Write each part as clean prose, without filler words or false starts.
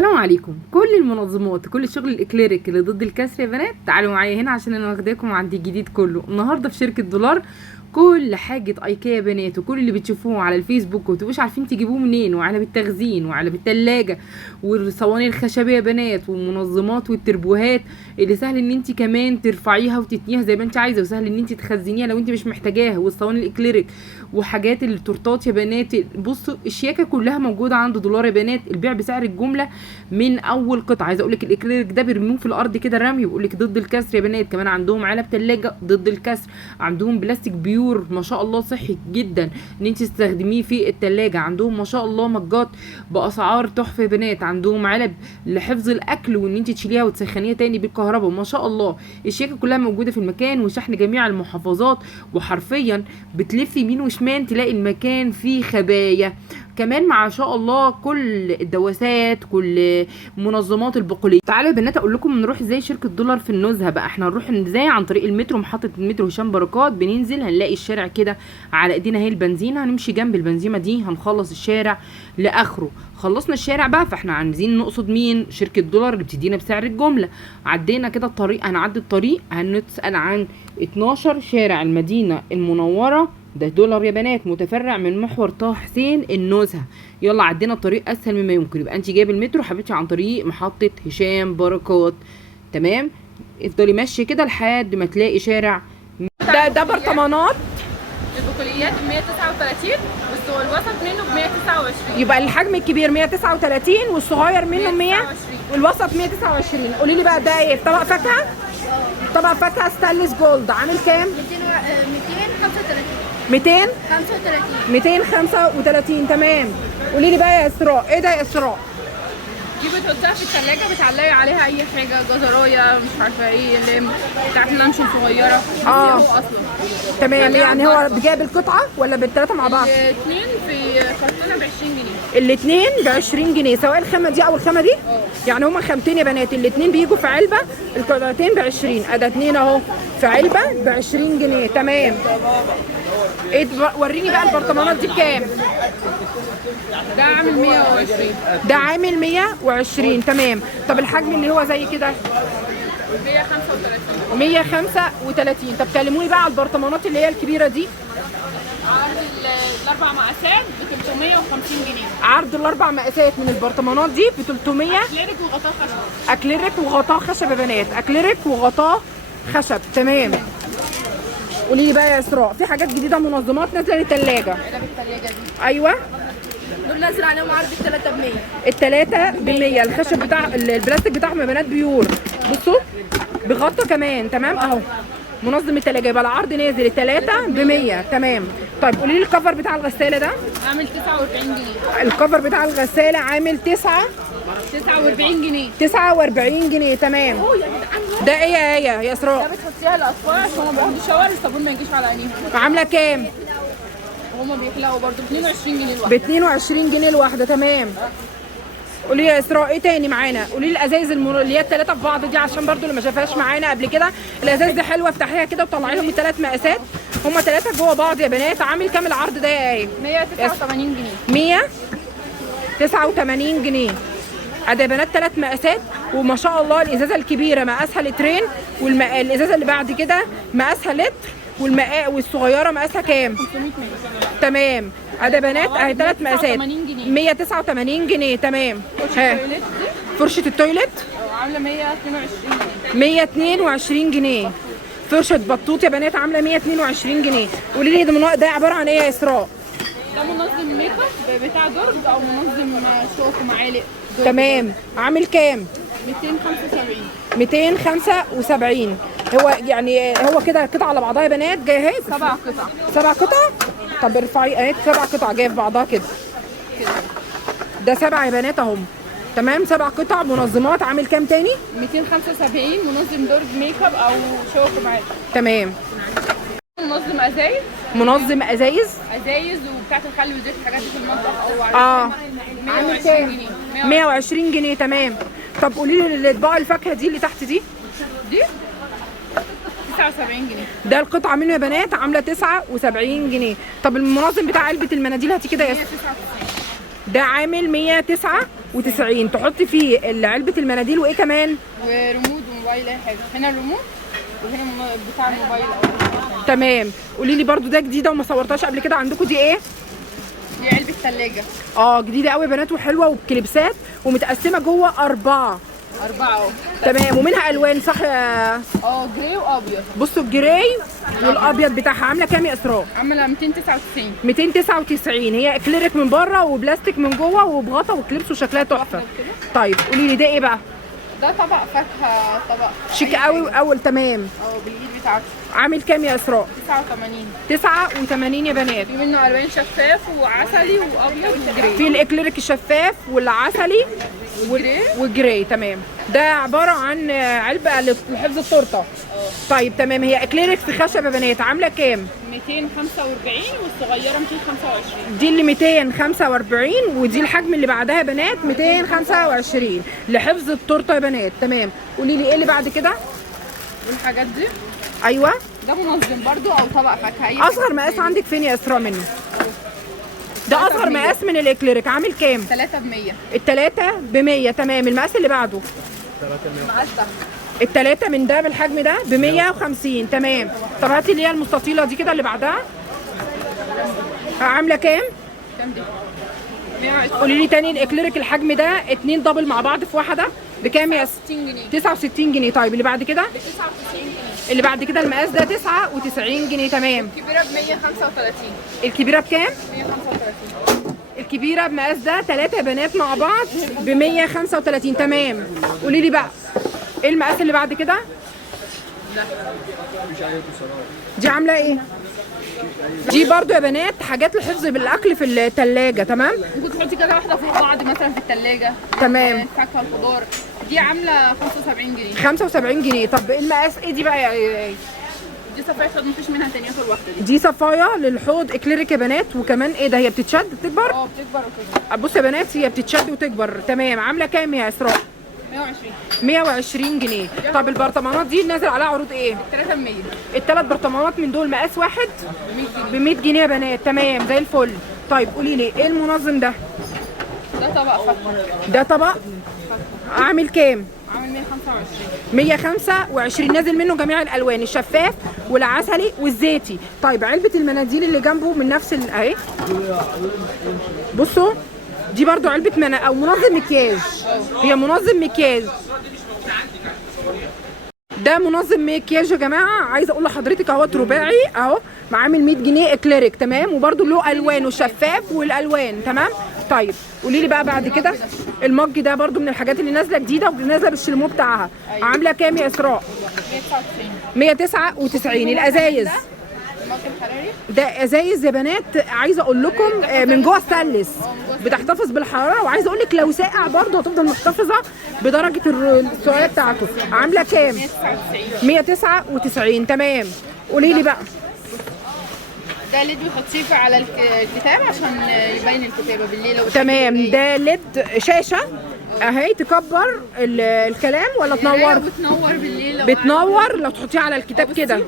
السلام عليكم. كل المنظمات كل الشغل الاكليريك اللي ضد الكسر يا بنات تعالوا معايا هنا عشان انا واخداكم عندي الجديد كله النهارده في شركه دولار. كل حاجه ايكيا يا بنات وكل اللي بتشوفوه على الفيسبوك ومتبقوش عارفين تجيبوه منين، وعلب التخزين وعلب التلاجة والصواني الخشبيه يا بنات والمنظمات والتربوهات اللي سهل ان انت كمان ترفعيها وتتنيها زي ما انت عايزه، وسهل ان انت تخزنيها لو انت مش محتاجاها، والصواني الاكليريك وحاجات التورتات يا بنات. بصوا الشياكه كلها موجوده عند دولار يا بنات، البيع بسعر الجمله من اول قطعه. عايزه اقول لك الاكليريك ده بيرموه في الارض كده رمي، بيقول لك ضد الكسر يا بنات. كمان عندهم علب ثلاجه ضد الكسر، عندهم بلاستيك بيور ما شاء الله صحي جدا ان انت تستخدميه في الثلاجه، عندهم ما شاء الله مجات باسعار تحفه يا بنات، عندهم علب لحفظ الاكل وان انت تشيليها وتسخنيها تاني بالكهرباء. ما شاء الله الشياكه كلها موجوده في المكان وشحن جميع المحافظات، وحرفيا بتلفي يمين وشمال تلاقي المكان فيه خبايا. كمان ما شاء الله كل الدواسات كل منظمات البقوليه. تعالوا يا بنات اقول لكم نروح ازاي شركه دولار في النزهه بقى. احنا هنروح ازاي؟ عن طريق المترو، محطه المترو هشام بركات. بننزل هنلاقي الشارع كده على ايدينا هي البنزينه، هنمشي جنب البنزينه دي هنخلص الشارع لاخره. خلصنا الشارع بقى فاحنا عايزين نقصد مين؟ شركه دولار اللي بتدينا بسعر الجمله. عدينا كده الطريق، هنعدي الطريق هنسال عن 12 شارع المدينه المنوره. ده دولار يا بنات متفرع من محور طه حسين النزهه. يلا عدينا الطريق اسهل مما يمكن. يبقى انت جايب المترو حبيبتي عن طريق محطه هشام بركات، تمام. افضلي ماشيه كده لحد ما تلاقي شارع. ده برطمانات البقوليات ب 139 والوسط منه ب 129. يبقى الحجم الكبير 139 والصغير منه 100 والوسط 129. قولي لي بقى ده ايه؟ طبق فاكهه؟ طبق فاكهه ستانلس جولد عامل كام؟ 235 تمام. قولي لي بقى يا اسراء ايه ده يا اسراء؟ دي بتحطها في الثلاجه بتعلقي عليها اي حاجه، جزرايه مش عارفه ايه اللي بتاعت اللانش الصغيره. هو اصلا تمام. يعني هو جايب القطعه ولا بالثلاثه مع بعض؟ الاثنين في كرتونه ب 20 جنيه. الاثنين ب 20 جنيه سواء الخامه دي او الخامه دي. يعني هما خامتين يا بنات، الاثنين بيجوا في علبه، القطعتين ب 20. ادي اثنين اهو في علبه ب 20 جنيه تمام. ايه وريني بقى البرطمانات دي بكام؟ ده عامل 120. ده عامل 120 تمام. طب الحجم اللي هو زي كده 135. طب كلموني بقى على البرطمانات اللي هي الكبيره دي. عرض الاربع مقاسات ب 350 جنيه. عرض الاربع مقاسات من البرطمانات دي ب 300. اكليريك وغطاه خشب. اكليريك وغطاه خشب يا بنات، اكليريك وغطاه خشب تمام. قولي لي بقى يا اسراء في حاجات جديده منظمات نازله للثلاجه. علب الثلاجه دي ايوه دول نازل عليهم عرض الثلاثه ب 100. الثلاثه ب 100. الخشب بتاع البلاستيك بتاعهم يا بنات بيور. بصوا بغطا كمان تمام اهو. منظم الثلاجه يبقى العرض نازل الثلاثه ب 100 تمام. طيب قولي لي الكفر بتاع الغساله ده عامل 49 جنيه. الكفر بتاع الغساله عامل 49 جنيه. 49 جنيه تمام. ده ايه يا اسراء؟ ده بتحطيها للاطفال عشان هما بياخدوا شاور الصابون ما يجيش على عينيهم. عامله كام؟ وهما بيحلقوا برضه ب 22 جنيه ب الواحده. 22 جنيه الواحده تمام. قولي لي يا اسراء ايه تاني معانا؟ قولي لي الازايز اللي هي الثلاثه في بعض دي عشان برضو اللي ما شافهاش معانا قبل كده. الازايز دي حلوه، افتحيها كده وطلعي لهم الثلاث مقاسات، هما ثلاثه جوه بعض يا بنات. عامل كام العرض ده يا ايه؟ 189 جنيه. 189 جنيه. ادي يا بنات ثلاث مقاسات، وما شاء الله الازازه الكبيره مقاسها لترين، والازازه اللي بعد كده مقاسها لتر، والصغيره مقاسها كام؟ 500 مللي. تمام. ادي يا بنات اهي ثلاث مقاسات 189 جنيه تمام. ها فرشه التويليت عامله 122 جنيه. 122 جنيه. فرشه بطوط يا بنات عامله 122 جنيه. قولي لي ده عباره عن ايه يا اسراء؟ ده منظم ميك اب بتاع درج او منظم شوك ومعالق. تمام. عامل كام؟ 275. 275. هو يعني هو كده قطعه على بعضها يا بنات جايه اهي 7 قطع. 7 قطع. طب ارفعي اهي 7 قطع جايه في بعضها كده. ده 7 يا بنات اهم تمام. 7 قطع منظمات. عامل كام تاني؟ 275 منظم درج ميك اب او شوك ومعالق تمام. منظم ازايز. منظم ازايز وبتاعت الخل والزيت الحاجات دي في المطبخ او على عامل 120 كام؟ جنيه. 120 جنيه تمام. طب قولي لي الاطباق الفاكهه دي اللي تحت دي 79 جنيه. ده القطعه منه يا بنات عامله 79 جنيه. طب المنظم بتاع علبه المناديل هاتي كده يا ده عامل 199. تحطي فيه علبه المناديل وايه كمان؟ وريموت وموبايل اي حاجه. هنا الريموت وهنا بتاع الموبايل او تمام. قولي لي برده ده جديده وما صورتهاش قبل كده عندكم، دي ايه؟ دي علبه ثلاجه. جديده قوي يا بنات وحلوه وبكليبسات ومتقسمه جوه 4. 4 اهو. تمام. ومنها الوان صح؟ جراي وابيض. بصوا الجراي والابيض بتاعها عامله كام يا اسراء؟ عامله 299. 299. هي اكليريك من بره وبلاستيك من جوه وبغطا وكليبس وشكلها تحفه. طيب قولي لي ده ايه بقى؟ ده طبق فاكهه، طبق شيك قوي اول. تمام. بالايد بتاعته. عامل كام يا اسراء؟ 89. 89 يا بنات. في منه الوان شفاف وعسلي وابيض وجراي. في الاكليريك الشفاف والعسلي والجراي. تمام. ده عباره عن علبه لحفظ التورته. طيب تمام. هي اكليريك في خشب يا بنات، عامله كام؟ 245 والصغيره 225. دي اللي 245 ودي الحجم اللي بعدها يا بنات 225 لحفظ التورته يا بنات. تمام. قولي لي ايه اللي بعد كده؟ والحاجات دي ايوه. ده منظم برضو او طبق فاكهه. اصغر مقاس عندك فين يا اسراء منه؟ ده اصغر مقاس من الاكليريك. عامل كام؟ 3 ب 100. التلاتة ب 100. تمام. المقاس اللي بعده؟ المقاس ده التلاتة من ده بالحجم ده ب 150. تمام. طب هاتي اللي هي المستطيله دي كده اللي بعدها. عامله كام؟ كام دي؟ 120. قولي لي تاني. الاكليريك الحجم ده 2 دبل مع بعض في واحده بكام يا 60 جنيه. 69 جنيه. طيب اللي بعد كده؟ ب 99 جنيه. اللي بعد كده المقاس ده 99 جنيه. تمام. الكبيره ب 135. الكبيره بكام؟ 135. الكبيره بمقاس ده 3 يا بنات مع بعض ب 135. تمام. قولي لي بقى ايه المقاس اللي بعد كده؟ دي عامله ايه؟ دي برضو يا بنات حاجات لحفظ بالاكل في الثلاجه. تمام. ممكن تحطي كذا واحده فوق بعض مثلا في الثلاجه. تمام. الفاكهه الخضار دي عامله 75 جنيه. 75 جنيه. طب المقاس ايه دي بقى دي صفايه خد مفيش منها تانية اخر واحده دي. دي صفايه للحوض اكليريك يا بنات. وكمان ايه ده؟ هي بتتشد بتكبر؟ بتكبر وكده. بصوا يا بنات هي بتتشد وتكبر. تمام. عامله كام يا اسراء؟ 120. 120 جنيه. طب البرطمانات دي نازل عليها عروض ايه؟ 3 ب 100. الثلاث برطمانات من دول مقاس واحد 100 ب جنيه. 100 جنيه يا بنات. تمام زي الفل. طيب قولي لي ايه المنظم ده؟ ده طبق فاكهه. ده طبق عامل كام؟ عامل 125. 125. نازل منه جميع الالوان، الشفاف والعسلي والزيتي. طيب علبه المناديل اللي جنبه من نفس اهي. بصوا دي برضو علبه او منظم مكياج. هي منظم مكياج. ده منظم مكياج يا جماعه. عايزه اقول لحضرتك اهوت رباعي اهو عامل 100 جنيه اكليريك. تمام. وبرده له الوان وشفاف والالوان. تمام. طيب قولي لي بقى بعد كده المج ده برده من الحاجات اللي نازله جديده ونازله بالشلمو بتاعها. عامله كام يا اسراء؟ 199. الازايز ده ازايز يا بنات. عايزه اقول لكم من جوه ستانلس بتحتفظ بالحراره. وعايزه اقول لك لو ساقع برده هتفضل محتفظه بدرجه السعريه بتاعته. عامله كام؟ 199. تمام. قولي لي بقى ده ليد بيحطيه على الكتاب عشان يبين الكتابه بالليل. تمام. ده ليد شاشه اهي تكبر الكلام ولا تنور؟ بتنور بالليل. بتنور لو تحطيه على الكتاب كده.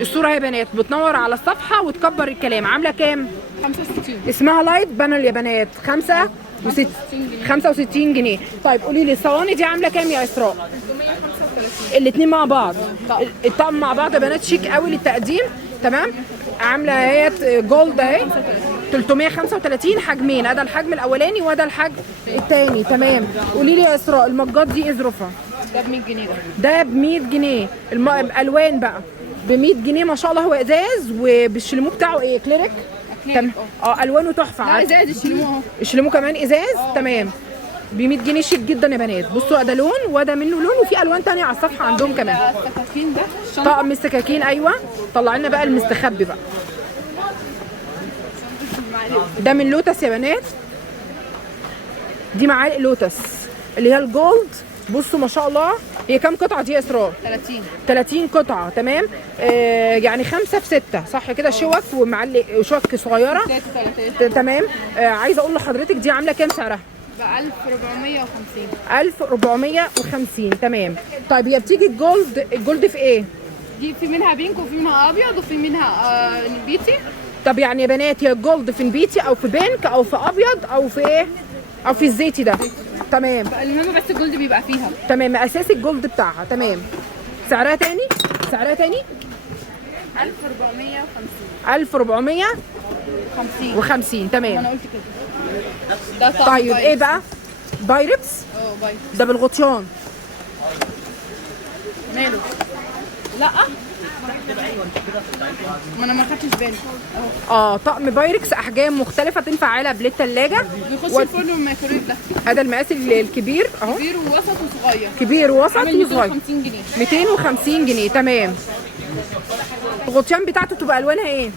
الصوره يا بنات بتنور على الصفحه وتكبر الكلام. عامله كام؟ 65. اسمها لايت بانل يا بنات. 65 جنيه. طيب قولي لي الصواني دي عامله كام يا اسراء؟ 335. الاثنين مع بعض. الطقم مع بعض يا بنات شيك قوي للتقديم. تمام. عامله اهي جولد اهي 335 حجمين. ده الحجم الاولاني وده الحجم الثاني. تمام. قولي لي يا اسراء المجات دي ايه ظروفها؟ ده ب 100 جنيه. ده ب 100 جنيه. الالوان بقى ب 100 جنيه ما شاء الله. هو ازاز وبالشلمو بتاعه ايه اكليريك. تمام. الوانه تحفه. لا ازاز الشلمو اهو. الشلمو كمان ازاز. تمام. ب 100 جنيه شيك جدا يا بنات. بصوا ده لون وده منه لون وفي الوان ثانيه على الصفحه عندهم كمان. السكاكين ده طقم السكاكين. ايوه. طلع لنا بقى المستخبي بقى. ده من لوتس يا بنات. دي معالق لوتس اللي هي الجولد. بصوا ما شاء الله. هي كام قطعه دي يا اسراء؟ 30 قطعه. تمام. يعني 5 في 6 صح كده. شوك ومعلق شوك صغيره. تمام. عايزه اقول لحضرتك دي عامله كام سعرها؟ ب 1450. 1450. تمام. طيب هي بتيجي الجولد في ايه؟ دي في منها بينك وفي منها ابيض وفي منها نبيتي. طب يعني يا بنات هي الجولد في نبيتي او في بينك او في ابيض او في ايه او في الزيتي ده؟ تمام المهم بس الجولد بيبقى فيها. تمام، اساسي الجولد بتاعها. تمام. سعرها تاني 1450. 1450. تمام. انا قلت كده. ده طقم طيب بايركس. ايه بقى؟ بايركس بايركس. ده بالغطيان. ماله؟ لا ما انا ما خدتش بالي اهو. طقم بايركس احجام مختلفه تنفع علب للثلاجه. بيخش الفرن والميكرويف ده. هذا المقاس الكبير اهو. كبير ووسط وصغير. كبير ووسط عامل وصغير. 250 جنيه. 250 جنيه. تمام. الغطيان بتاعته تبقى الوانها ايه؟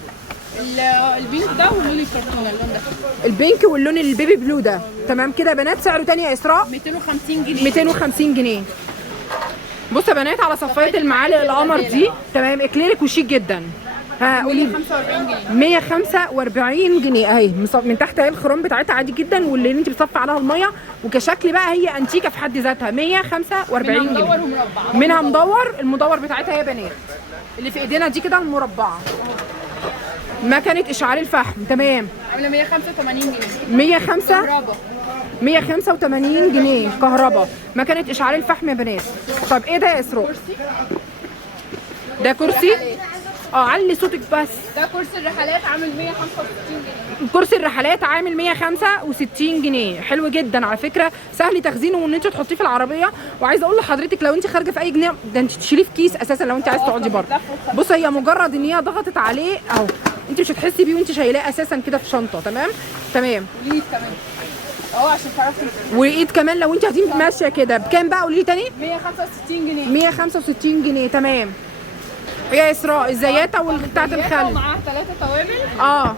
البينك ده واللون الكرتون اللون ده. البينك واللون البيبي بلو ده. تمام كده يا بنات. سعره تاني يا اسراء؟ 250 جنيه. 250 جنيه. بصوا يا بنات على صفايه المعالق القمر دي. تمام. اكليريك وشيك جدا. ها قولي. 145 جنيه. 145 جنيه اهي. من تحت اهي الخرام بتاعتها عادي جدا، واللي انت بتصفي عليها الميه، وكشكل بقى هي انتيكه في حد ذاتها. 145 منها جنيه. مدور ومربع. منها مدور. المدور بتاعتها يا بنات اللي في ايدينا دي كده المربعه. مكنه اشعال الفحم. تمام. عامله 185 جنيه. 105 كهربا. 185 جنيه كهرباء. مكنه اشعال الفحم يا بنات. طب ايه ده يا اسراء؟ ده كرسي. علي صوتك بس. ده كرسي الرحلات عامل 165 جنيه. كرسي الرحلات عامل 165 جنيه. حلو جدا على فكره، سهل تخزينه وان انت تحطيه في العربيه. وعايزه اقول لحضرتك لو انت خارجه في اي جنيه ده انت تشيليه في كيس اساسا لو انت عايزه تقعدي بره. بص هي مجرد ان هي ضغطت عليه اهو، انت مش هتحسي بيه وانت شايلاه اساسا كده في شنطه. تمام. ليه كمان عشان تعرفي. وايد كمان لو انت هتيجي ماشيه كده. بكام بقى قولي لي تاني؟ 165 جنيه. 165 جنيه. تمام. يا اسراء الزياته بتاعت الخل ومعاها 3 توابل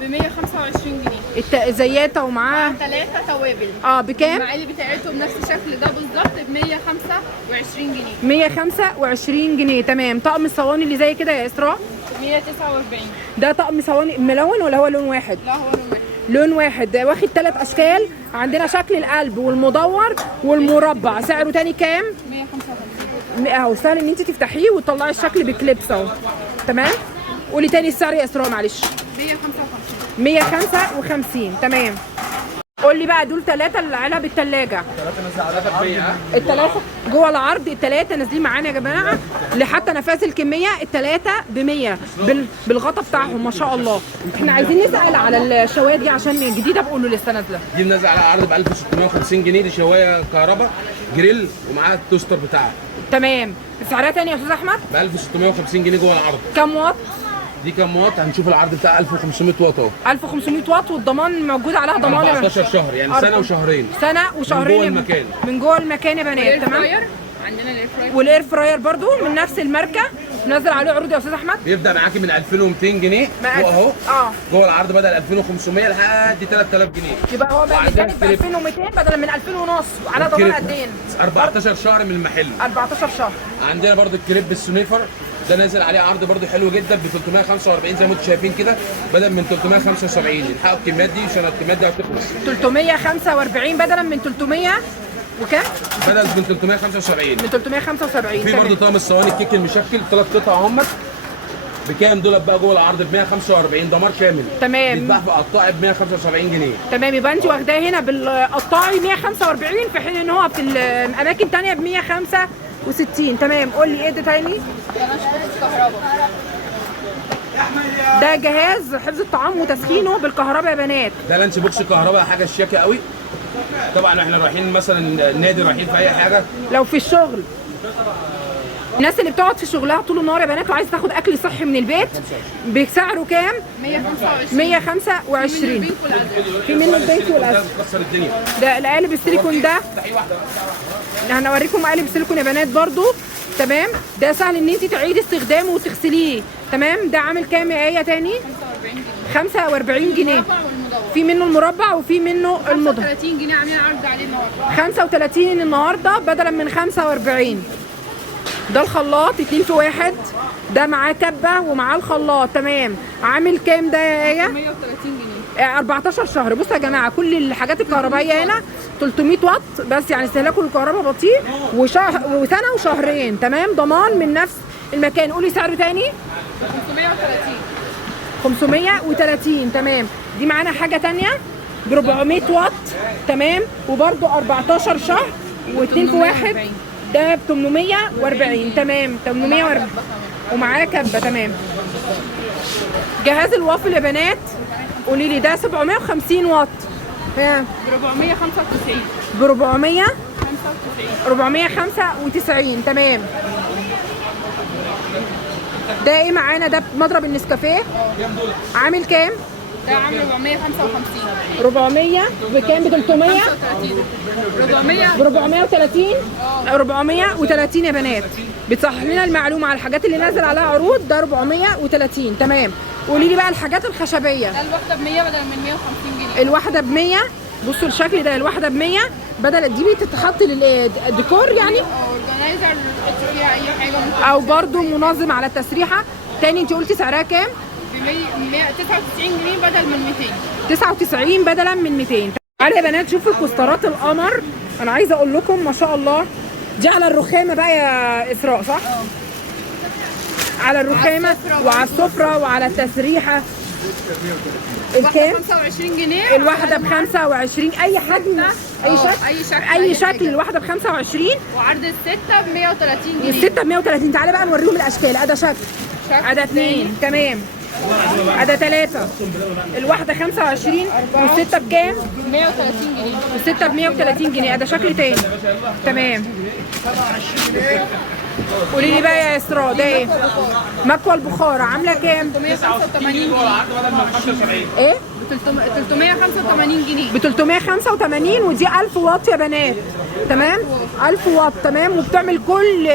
ب 125 جنيه. الزياته ومعاها 3 توابل بكام؟ المعالي بتاعتهم نفس الشكل ده بالظبط ب 125 جنيه. 125 جنيه. تمام. طقم الصواني اللي زي كده يا اسراء 149. ده طقم صواني ملون ولا هو لون واحد؟ لا هو لون واحد. لون واحد. ده واخد 3 اشكال. عندنا شكل القلب والمدور والمربع. سعره تاني كام؟ 155. اهو سهل ان انت تفتحيه وتطلعي الشكل بكليبس اهو. تمام. قولي تاني السعر يا اسراء معلش. 155. 155. تمام. قول لي بقى دول 3 العلب الثلاجه. 3 جوه العرض. ال3 نازلين معانا يا جماعه لحتى نفاذ الكميه. ال3 ب 100 بالغطا بتاعهم ما شاء الله. احنا عايزين نسال على الشوايه دي عشان جديده بقول له لسه نازله. دي نازله على عرض ب 1650 جنيه. دي شوايه كهرباء جريل ومعاها التوستر بتاعها. تمام. سعرها تاني يا استاذ احمد؟ ب 1650 جنيه جوه العرض. كام واط؟ دي كام واط؟ هنشوف العرض بتاع 1500 واط اهو. 1500 واط والضمان موجود عليها ضمان 14 شهر يعني سنه وشهرين. سنه وشهرين من جوه المكان. من جوه المكان يا بنات. تمام. عندنا الاير فراير. والاير فراير برضو من نفس الماركه. نزل عليه عروض يا استاذ احمد. بيبدا معاكي من 2200 جنيه فوق اهو. جوه العرض بدل 2500 لحد 3000 جنيه. يبقى هو بقى بيتكلم ب 2200 بدل من 2000 ونص. على ضمان قد ايه؟ 14 شهر من المحل. 14 شهر. عندنا برضو الكريب السونيفر ده نازل عليه عرض برضو حلو جدا ب 345 زي ما انتم شايفين كده بدل من 375. الحقوا الكميات دي عشان الكميات دي هتخلص. 345 بدلا من 300 وكام؟ بدل من 375. من 375. في برضه طقم الصواني الكيك المشكل 3 قطع اهمت بكام دول بقى جوه العرض ب 145 دمار كامل. تمام. بيتباع في قطاعي ب 175 جنيه. تمام. يبقى انت واخداه هنا بالقطاعي 145 في حين ان هو في الاماكن ثانيه ب 165. تمام. قول لي ايه ده تاني؟ ده جهاز حفظ الطعام وتسخينه بالكهرباء يا بنات. ده لانش بوكس كهرباء حاجه شياكه قوي. طبعا احنا رايحين مثلا النادي رايحين في اي حاجه. لو في الشغل الناس اللي بتقعد في شغلها طول النهار يا بنات وعايزه تاخد اكل صحي من البيت بسعره كام؟ 125. 125. في منه البيت والازرق. بتكسر الدنيا. ده القالب السيليكون ده هنوريكم قالب السيليكون يا بنات برضو. تمام. ده سهل ان انت تعيدي استخدامه وتغسليه. تمام. ده عامل كام يا ايه تاني؟ 45 جنيه. في منه المربع وفي منه المضغ. 35 جنيه عاملين عرض عليه النهارده. 35 النهارده بدلا من 45. ده الخلاط 2 في 1. ده معاه كبه ومعاه الخلاط. تمام. عامل كام ده يا ايه؟ 130 جنيه. 14 شهر. بصوا يا جماعه كل الحاجات الكهربائيه هنا 300 واط بس يعني استهلاكه الكهرباء بطيء وسنه وشهرين. تمام. ضمان من نفس المكان. قولي سعره تاني. 530. 530 تمام. دي معانا حاجه تانية ب 400 واط تمام، وبرده 14 شهر و2 في 1 ده ب 840 تمام. 840 ومعاه كبه تمام. جهاز الوافل يا بنات قولي لي ده 750 واط ها ب 495 ب 495 تمام. ده ايه معانا؟ ده مضرب النسكافيه عامل كام؟ ده عامل 455 400 بكام؟ ب 300 400 ب 430 430 يا بنات. بتصحح لنا المعلومه على الحاجات اللي نازل عليها عروض. ده 430 تمام. قولي لي بقى الحاجات الخشبيه. ده الواحده ب 100 بدل من 150 جنيه. الواحده ب 100. بصوا الشكل ده الواحده ب 100 بدل دي بتتحط للديكور يعني، اورجنايزر تحط فيها اي حاجه ممكن، او برضو منظم على التسريحه. تاني انت قلتي سعرها كام؟ ب 199 جنيه بدل من 200. 99 بدلا من 200. تعالوا يا بنات شوفوا كوسترات القمر. انا عايزه اقول لكم ما شاء الله دي على الرخامه بقى يا اسراء صح؟ على الرخامه وعلى السفره وعلى التسريحه. الكام؟ 25 جنيه. الواحده ب 25. اي حجم اي شكل اي شكل. الواحده ب 25 وعرض السته ب 130 جنيه. السته ب 130. تعالى بقى نوريهم الاشكال. ادا شكل ادا 2 تمام، ادا 3 الواحده 25 والسته بكام؟ 130 جنيه. السته ب 130 جنيه. ادا شكل تاني تمام. قولي لي بقى يا اسراء ده ايه؟ مكوى البخار عامله كام؟ 385 جنيه. ايه؟ ب 385 جنيه. ب 385 ودي 1000 واط يا بنات تمام. 1000 واط تمام. وبتعمل كل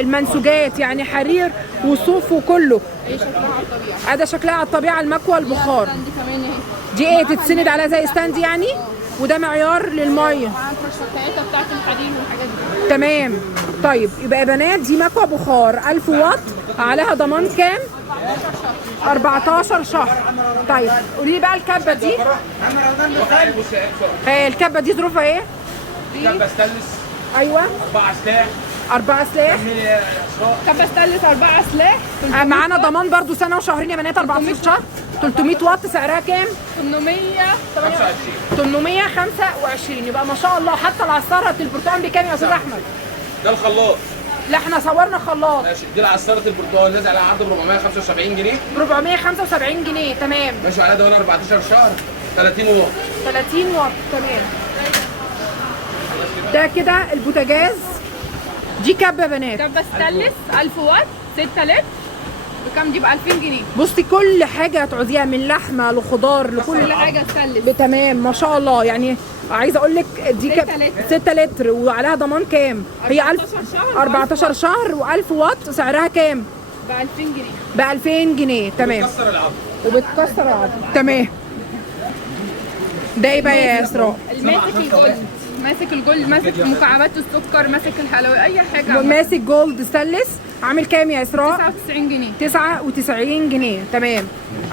المنسوجات يعني حرير وصوف وكله. ايه شكلها على الطبيعه. ده شكلها على الطبيعه المكوى البخار. دي كمان اهي. دي ايه تتسند عليها زي ستاند يعني؟ وده معيار للميه معاها الفرشة بتاعت الحديد والحاجات دي. تمام. طيب يبقى يا بنات دي مكوى بخار 1000 واط عليها ضمان كام؟ 14 شهر. طيب قولي لي بقى الكبه دي. الكبه دي ظروفها ايه؟ كبه ستانلس ايوه 4 سلاح 4 سلاح. كبه ستانلس 4 سلاح. معانا ضمان برضو سنه وشهرين يا بنات. 14 شهر 300 واط. سعرها كام؟ 825. يبقى ما شاء الله حتى العصاره البرتقال بكام يا استاذ احمد؟ ده الخلاط. لا احنا صورنا خلاط. ماشي. دي العصاره البرتقال نازل عليها عرض ب 475 جنيه. ب 475 جنيه تمام. ماشي عليها دوران 14 شهر 30 واط. 30 واط تمام. ده كده البوتاجاز. دي كبه بنات. كبه ستانلس 1000 واط 6 لتر بكام؟ دي ب 2000 جنيه. بصي كل حاجه هتعوزيها من لحمه لخضار لكل كل حاجه ستانلس. تمام ما شاء الله. يعني عايزه اقول لك دي 6 لتر وعليها ضمان كام؟ هي 1000 14 شهر و1000 واط. سعرها كام؟ ب 2000 جنيه. ب 2000 جنيه تمام. كسر العظم. وبتكسر العظم تمام. ده ايه بقى يا اسراء؟ ماسك الجولد. ماسك الجولد، ماسك مكعبات السكر، ماسك الحلويات، اي حاجه. ماسك جولد ستانلس عامل كام يا اسراء؟ 99 جنيه. 99 جنيه تمام.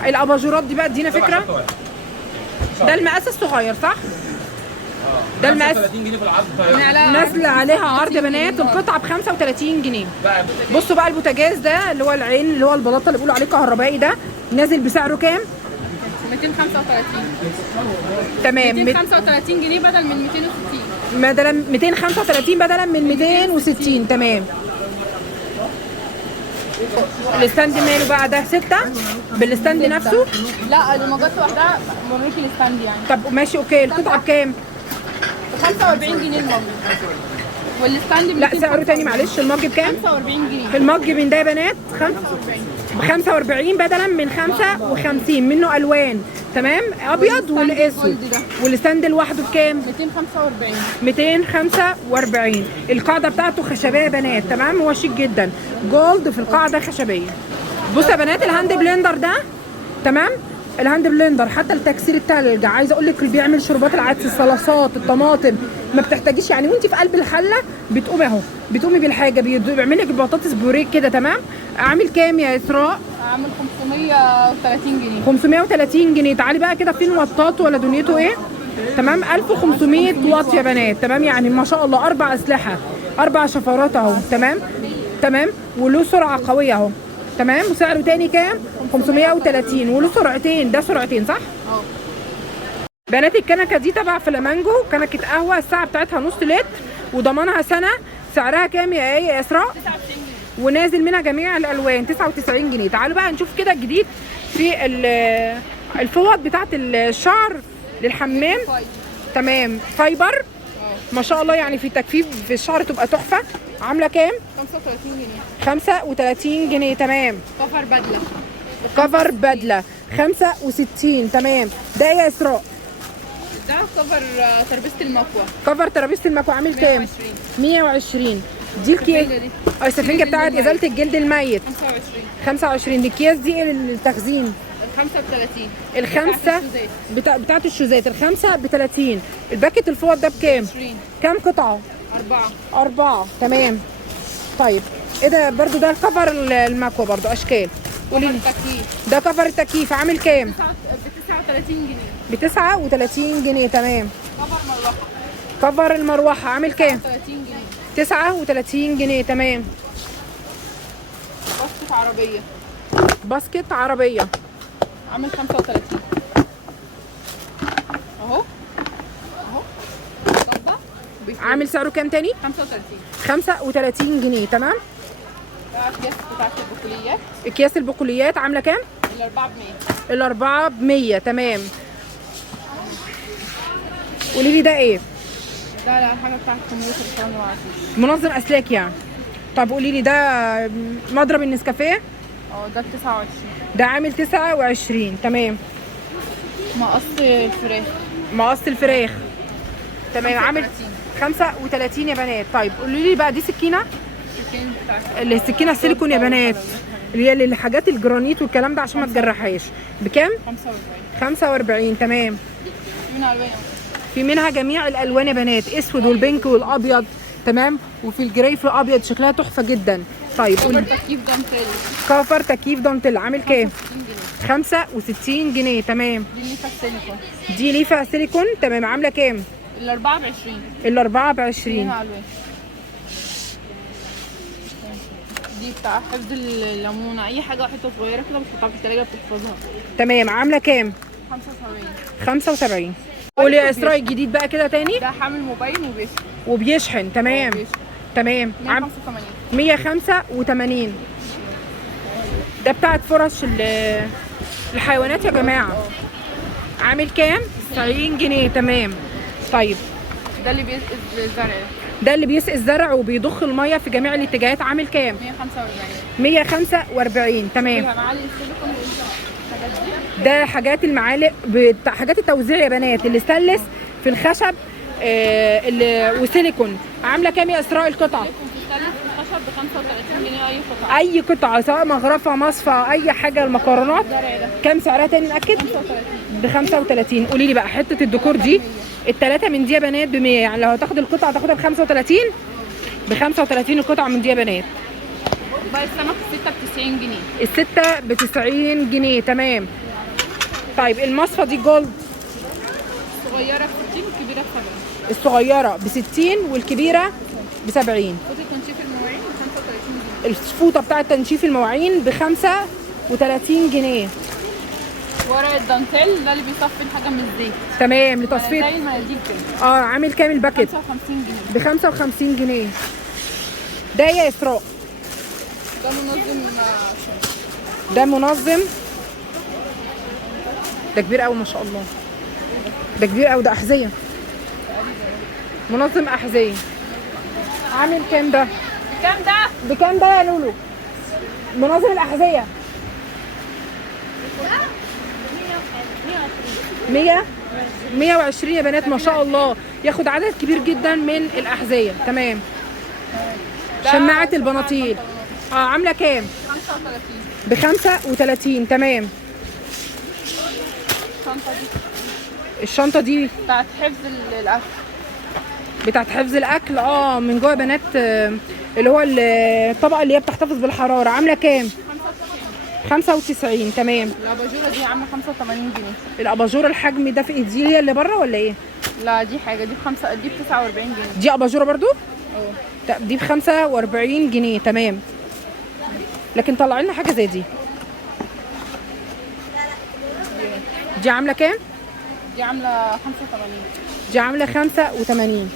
الاباجورات دي بقى ادينا فكره. ده المقاس الصغير صح؟ ده المقاس 30 جنيه في العرض. نازله عليها عرض يا بنات. القطعه ب 35 جنيه. بصوا بقى البوتاجاز ده اللي هو العين اللي هو البلاطه اللي بيقولوا عليه كهربائي ده نازل بسعره كام؟ 235. تمام 235 جنيه بدل من 260. بدلا 235 بدلا من 260 تمام. الستاند ماله بقى؟ ده 6 بالستاند نفسه؟ لا المجات لوحدها بوريكي الستاند يعني. طب ماشي اوكي. القطعه بكام؟ ب 45 جنيه المج. والستاند ب لا سعره تاني معلش. المج بكام؟ 45 جنيه. المج من ده يا بنات ب 45 بدلا من 55. منه الوان تمام ابيض والاسود. والستاند لوحده بكام؟ 245. 245. القاعده بتاعته خشبيه يا بنات تمام. هو شيك جدا جولد في القاعده خشبيه. بصوا يا بنات الهاند بلندر ده تمام. الهاند بلندر حتى لتكسير التلج. عايزه اقول لك اللي بيعمل شربات العدس الصلصات الطماطم ما بتحتاجيش يعني وانت في قلب الحله بتقومي اهو بتقومي بالحاجه. بيعمل لك البطاطس بوريك كده تمام. عامل كام يا اسراء؟ عامل 530 جنيه. 530 جنيه. تعالي بقى كده فين وطاته ولا دنيته ايه؟ تمام 1500 واط يا بنات تمام. يعني ما شاء الله 4 اسلحه 4 شفرات اهو تمام تمام. وله سرعه قويه اهو تمام. وسعره تاني كام؟ 530. وله سرعتين، ده سرعتين صح؟ اه بنات الكنكه دي تبع فلامانجو، كنكه قهوه، الساعه بتاعتها نص لتر وضمانها سنه. سعرها كام يا ايه يا اسراء؟ 99 جنيه. ونازل منها جميع الالوان 99 جنيه. تعالوا بقى نشوف كده الجديد في الفوط بتاعت الشعر للحمام. تمام فايبر ما شاء الله، يعني في تجفيف في الشعر تبقى تحفه. عامله كام؟ 35 جنيه. 35 جنيه تمام. كفر بدله. كفر بدله 65 تمام. ده إيه يا اسراء؟ ده كفر تربيزه المكوى. كفر ترابيزه المكوى عامل كام؟ 120. دي الكيس السفنجه بتاعت ازاله الجلد الميت 25. 25. دي الكيس دي للتخزين 35. الخمسه بتاعت الشوزات الخمسه ب 30. الباكت الفوط ده بكام؟ 20. كام قطعه؟ 4. 4 تمام. طيب ايه ده برضو؟ ده الكفر المكوى برضو اشكال. قولي لي التكييف ده كفر التكييف عامل كام؟ ب 39 جنيه. ب 39 جنيه تمام. كفر مروحه كفر المروحه عامل كام؟ 30 جنيه. 39 جنيه تمام. باسكت عربيه باسكت عربيه عامل 35 اهو. جنبه عامل سعره كام تاني؟ 35. 35 جنيه تمام. ده الكيس بتاعت البقوليات اكياس البقوليات عامله كام؟ الاربعه ب 100. الاربعه ب 100 تمام. قولي لي ده ايه؟ ده لا حاجه بتاعت الكمبيوتر كمان ما عرفتش. منظم اسلاك يعني. طب قولي لي ده مضرب النسكافيه ده ب 29. ده عامل 29 تمام. مقص الفراخ مقص الفراخ تمام عامل 35. 35 يا بنات. طيب قولي لي بقى دي سكينه، السكين بتاعت السكينه السيليكون يا بنات اللي هي للحاجات الجرانيت والكلام ده عشان ما تجرحهاش بكام؟ 45. 45 تمام. من الوان في منها جميع الالوان يا بنات، اسود والبينك والابيض تمام. وفي الجراي في الابيض شكلها تحفه جدا. طيب كفر تكييف دانتيل كفر تكييف دانتيل عامل كام؟ 60 جنيه. 65 جنيه تمام. دي ليفه سيليكون دي ليفه سيليكون تمام عامله كام؟ الاربعه ب 20. الاربعه ب 20. فيها الوان. دي بتاع حفظ الليمونه، اي حاجه حته صغيره كده بتحطها في التلاجة بتحفظها. تمام عامله كام؟ 75. 75. قولي يا اسراء الجديد بقى كده تاني. ده حامل موبايل وبيشحن. وبيشحن تمام. بيشحن. تمام 185. 185. ده بتاعت فرش الحيوانات يا جماعه. عامل كام؟ 90 جنيه تمام. طيب ده اللي بيسقي الزرع. ده اللي بيسقي الزرع وبيضخ الميه في جميع الاتجاهات عامل كام؟ 145. 145 تمام. فيها معالق السيليكون والحاجات دي. ده حاجات المعالق حاجات التوزيع يا بنات اللي ستانلس في الخشب وسيليكون. عامله كام يا اسراء القطعه؟ بتتكلف في الخشب ب 35 جنيه اي قطعه. اي قطعه سواء مغرفه مصفى اي حاجه المكرونات. الزرع ده كام سعرها تاني ناكد؟ 35. ب 35. قولي لي بقى حته الديكور دي الثلاثه من دي يا بنات ب 100، يعني لو هتاخد القطعه تاخدها ب 35. ب 35 القطعه من دي يا بنات. بقى السمك الستة ب 90 جنيه. السته ب 90 جنيه تمام. طيب المصفى دي جولد صغيرة ب 60 والكبيرة ب 70. الصغيره ب 60 والكبيره ب 70. فوطة تنشيف المواعين ب 35 جنيه. الفوطه بتاعه تنشيف المواعين ب 35 جنيه ورق الدانتيل ده اللي بيصفي الحاجة من الزيت. تمام لتصفيه. زي المناديل كده. عامل كام الباكت؟ 55 جنيه. ب 55 جنيه. ده يا اسراء ده منظم ده منظم. ده كبير قوي ما شاء الله. ده كبير قوي. ده احذيه منظم احذيه. عامل كام ده؟ كام ده؟ بكام ده يا لولو؟ منظم الاحذيه 120 يا بنات ما شاء الله. ياخد عدد كبير جدا من الاحذيه تمام. شماعه البناطيل عامله كام؟ 35. ب 35 تمام. الشنطة دي الشنطه دي بتاعت حفظ الأكل. بتاعت حفظ الاكل من جوه بنات اللي هو الطبقه اللي هي بتحتفظ بالحراره. عامله كام؟ 95 تمام. الأباجورة دي عاملة 85 جنيه. الاباجوره الحجم ده في دي هي اللي بره ولا ايه؟ لا دي حاجة دي دي ب 49 جنيه. دي اباجوره برضو؟ دي ب 45 جنيه تمام. لكن طلعي لنا حاجه زي دي. دي عامله كام؟ دي عامله 85. دي عامله 85.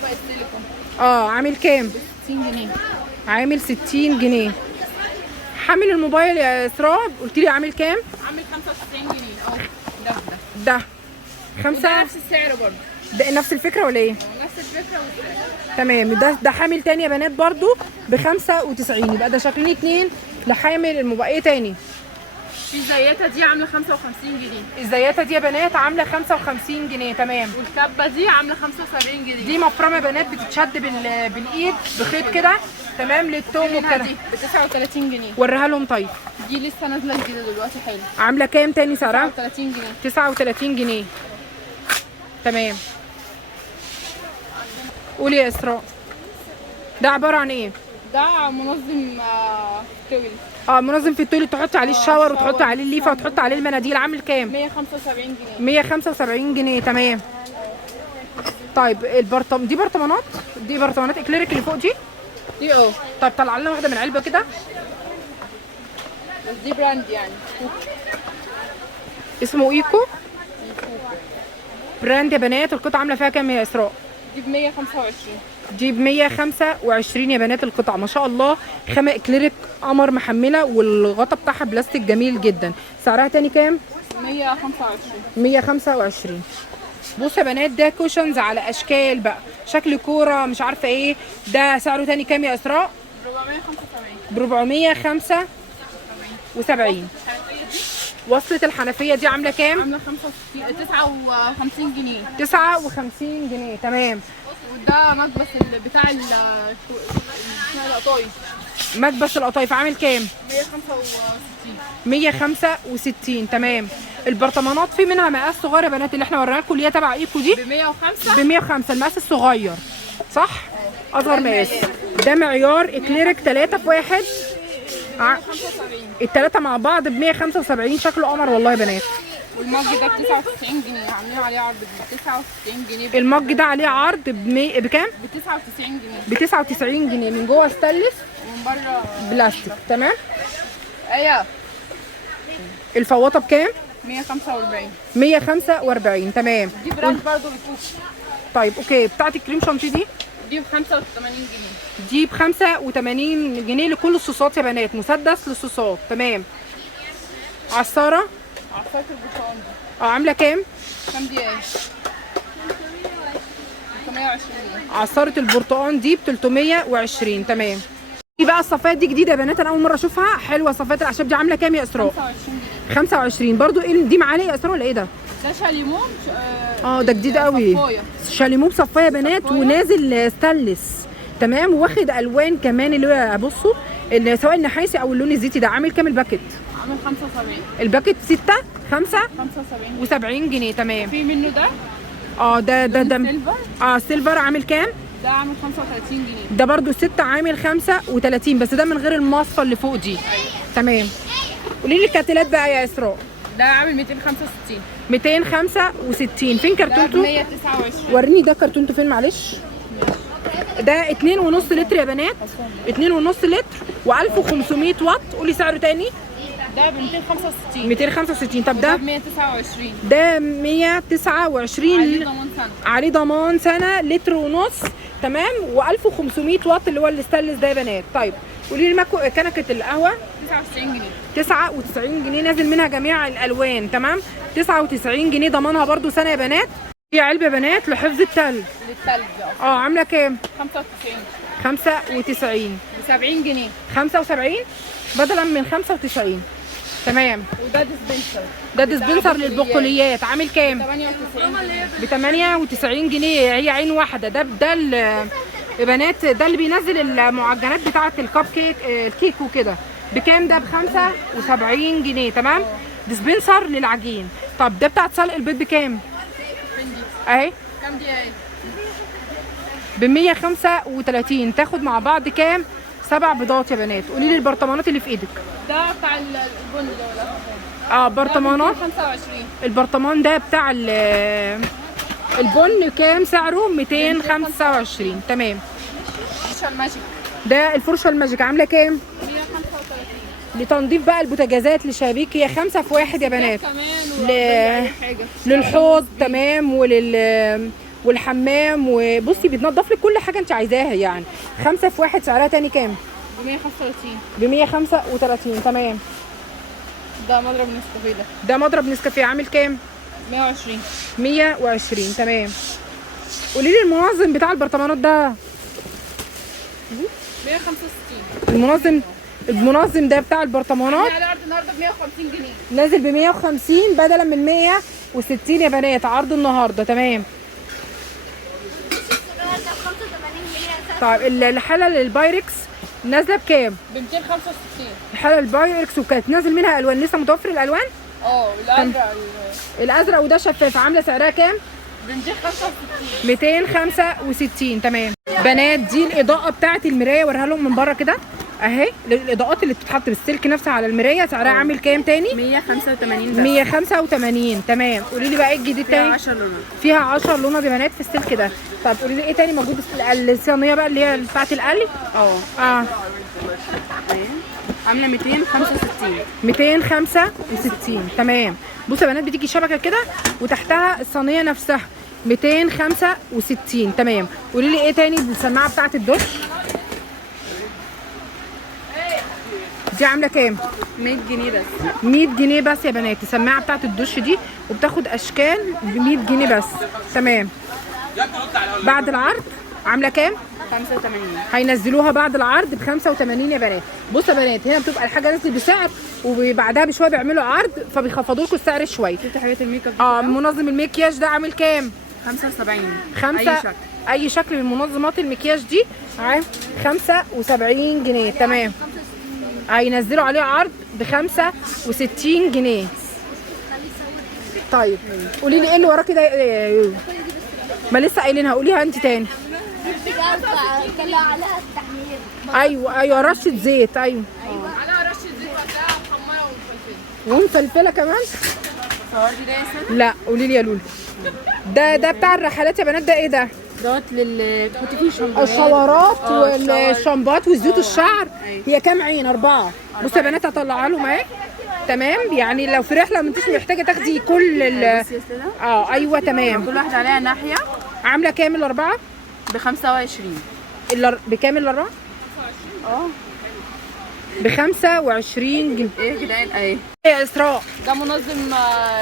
طبق السيليكون عامل كام؟ 60 جنيه. عامل 60 جنيه. حامل الموبايل يا اسراء قلت لي عامل كام؟ عامل 95 جنيه اهو. ده ده وده 5. نفس السعر برضه. ده نفس الفكره ولا ايه؟ نفس الفكره والسعر. تمام. ده حامل تاني يا بنات برضو ب 95. يبقى ده شكلين 2 لحامل الموبايل. ايه تاني؟ في زيتها دي عامله 55 جنيه. الزياته دي يا بنات عامله 55 جنيه. تمام. والكبه دي عامله 75 جنيه. دي مفرمه يا بنات بتتشد بالايد بخيط كده، تمام، للتوم وكده. دي ب 39 جنيه. وريها لهم طيب. دي لسه نازله جديده دلوقتي حلو. عامله كام تاني سعرها؟ 39 جنيه. 39 جنيه. تمام. قولي يا اسراء. ده عباره عن ايه؟ ده منظم تويل. منظم في التويليت، تحطي عليه الشاور وتحطي عليه الليفه وتحطي عليه المناديل. عامل كام؟ 175 جنيه. 175 جنيه. تمام. طيب دي برطمانات، دي برطمانات اكليريك اللي فوق دي. دي طيب طلع لنا واحده من علبه كده. بس دي براند يعني. اسمه ايكو براند يا بنات. القطعه عامله فيها كام يا اسراء؟ دي ب 125. دي ب 125 يا بنات القطعه. ما شاء الله، خامه اكليريك قمر محمله، والغطا بتاعها بلاستيك جميل جدا. سعرها تاني كام؟ 125. 125. بصوا يا بنات، ده كوشنز على اشكال بقى، شكل كوره مش عارفه ايه. ده سعره تاني كام يا اسراء؟ 475. ب 475. وصلة الحنفيه دي عامله كام؟ عامله 59 جنيه. 59 جنيه. تمام. وده مكبس بتاع القطايف. مكبس القطايف عامل كام؟ 165. 165. تمام. البرطمانات في منها مقاس صغير يا بنات، اللي احنا ورينا لكم اللي هي تبع ايكو دي ب 105. ب 105. المقاس الصغير صح؟ اصغر مقاس. ده معيار اكليريك 3 في 1. 175. الثلاثه مع بعض ب 175. شكله قمر والله يا بنات. والمج ده ب 99 جنيه. عاملين عليه عرض ب 99 جنيه. المج ده عليه عرض بكام؟ ب 99 جنيه. ب 99 جنيه. من جوه ستانلس ومن بره بلاستيك. تمام. ايوه. الفواطه بكام؟ 145. 145. تمام. دي براند برضه بتوف. طيب اوكي. بتاعت الكريم شانتيه دي ب 85 جنيه. دي ب 85 جنيه لكل الصوصات يا بنات، مسدس للصوصات. تمام. عصاره عصايه البرتقال دي عامله كام؟ كام دي ايه؟ 320 جنيه. عصاره البرتقال دي ب 320. تمام. دي بقى الصفايات دي جديده يا بنات، انا اول مره اشوفها. حلوه صفايات الاعشاب دي. عامله كام يا اسراء؟ 25 جنيه. 25 برضو. ايه دي معالق يا اسراء ولا ايه ده؟ ده شاليمون. ده جديد قوي. صفاية. شاليمو بصفايه يا بنات، صفاية. ونازل ستانلس. تمام. واخد الوان كمان اللي هو بصوا، اللي سواء النحاسي او اللون الزيتي. ده عامل كام الباكت؟ عامل 75. الباكت 6 75 75 جنيه. تمام. في منه ده ده سيلفر. سيلفر عامل كام؟ ده عامل 35 جنيه. ده برضو 6 عامل 35، بس ده من غير المصفى اللي فوق دي. تمام. قولي لي الكاتلات بقى يا اسراء. ده عامل 265. 265. فين ده كرتونته؟ 129. وريني ده كرتونته فين معلش. ده 2.5 لتر يا بنات، 2.5 لتر و1500 واط. قولي سعره تاني. ده ب 265. 265. طب ده ده ب 129. ده 129. عليه ضمان سنه. عليه ضمان سنه. لتر ونص. تمام. و1500 واط اللي هو الستانلس ده يا بنات. طيب قولي لي كنكه القهوه 99 جنيه. 99 جنيه نازل منها جميع الالوان. تمام. 99 جنيه ضمانها برضو سنه يا بنات. في علبه يا بنات لحفظ التلج. للتلج عامله كام؟ 95. 95. ب 70 جنيه. 75 بدلا من 95. تمام. وده ديسبنسر. ده ديسبنسر للبقوليات. عامل كام؟ 98 جنيه. ب 98 جنيه. هي عين واحده. ده يا بنات ده اللي بينزل المعجنات بتاعه الكب كيك، الكيك وكده. بكام ده؟ ب 75 جنيه. تمام. ديسبنسر للعجين. طب ده بتاعت سلق البيض بكام؟ اهي كام دي ايه؟ ب 135. تاخد مع بعض كام؟ 7 بيضات يا بنات. قولي لي البرطمانات اللي في ايدك. ده بتاع البن ده ولا برطمانات. 25. البرطمان ده بتاع البن كام سعره؟ 225. تمام. فرشة الماجيك. ده الفرشه الماجيك عامله كام؟ 135. لتنظيف بقى البوتاجازات للشبابيك، هي 5 في 1 يا بنات. كمان ل- اي حاجه للحوض تمام والحمام، وبصي بتنضف لك كل حاجه انت عايزاها يعني. 5 في 1 سعرها تاني كام؟ ب 135. ب 135 تمام. ده مضرب نسكافيه ده ده مضرب نسكافيه عامل كام؟ 120. 120 تمام. قولي لي المنظم بتاع البرطمانات ده. 165. المنظم ده بتاع البرطمانات على عرض النهارده ب 150 جنيه. نازل ب 150 بدلا من 160 يا بنات، عرض النهارده تمام. طيب الحله للبايركس نازله بكام؟ ب 265. الحله البايركس وكانت نازل منها الوان، لسه متوفر الالوان؟ الازرق الازرق وده شفاف، عامله سعرها كام؟ ب 265. 265 تمام. بنات دي الاضاءه بتاعه المرايه، اوريها لهم من بره كده اهي. الاضاءات اللي بتتحط بالسلك نفسها على المرايه سعرها عامل كام تاني؟ 185 بس. 185 تمام. قولي لي بقى ايه الجديد فيها تاني؟ 10 لونات. فيها 10 لونات يا بنات في السلك ده. طب قولي لي ايه تاني موجود؟ الصينيه بقى اللي هي بتاعه القلي. اه عامله 265. 265 تمام. بصوا يا بنات بتيجي شبكه كده وتحتها الصينيه نفسها 265 تمام. قولي لي ايه تاني؟ السماعه بتاعه الدش دي عامله كام؟ 100 جنيه بس. 100 جنيه بس يا بنات السماعه بتاعه الدش دي، وبتاخد اشكال ب 100 جنيه بس تمام. بعد العرض عامله كام؟ 85. هينزلوها بعد العرض ب 85 يا بنات. بصوا يا بنات هنا بتبقى الحاجه نازله بسعر، وبعدها بشويه بيعملوا عرض فبيخفضوا لكم السعر شويه. شفتي حاجات الميك اب؟ منظم المكياج ده عامل كام؟ 75. خمسة. اي شكل. اي شكل من منظمات المكياج دي عام 75 جنيه تمام. هينزلوا عليه عرض ب 65 جنيه. طيب قولي لي ايه اللي وراكي ده؟ ما لسه قايلينها، قوليها انت تاني. ايوه رشه زيت. ايوه على رشه زيت وهتلاقيها محمره ومفلفله. ومفلفله كمان. صورتي ده يا ست؟ لا قولي لي يا لولو. ده بتاع الرحلات يا بنات. ده ايه ده؟ دوت بتحطي فيه شامبوهات. الشاورات والشامبات وزيوت الشعر. أيوة. هي كام عين؟ 4. بصوا يا بنات هطلعها لهم اهي تمام. يعني لو في رحله ما انتيش محتاجه تاخدي كل بصي يا ستة. ايوه تمام. كل واحده عليها ناحيه عامله كام الاربعه؟ ب 25. بكام الاربعه؟ ب 25 جنيه. ايه يا جدعان اهي. ايه يا اسراء؟ ده منظم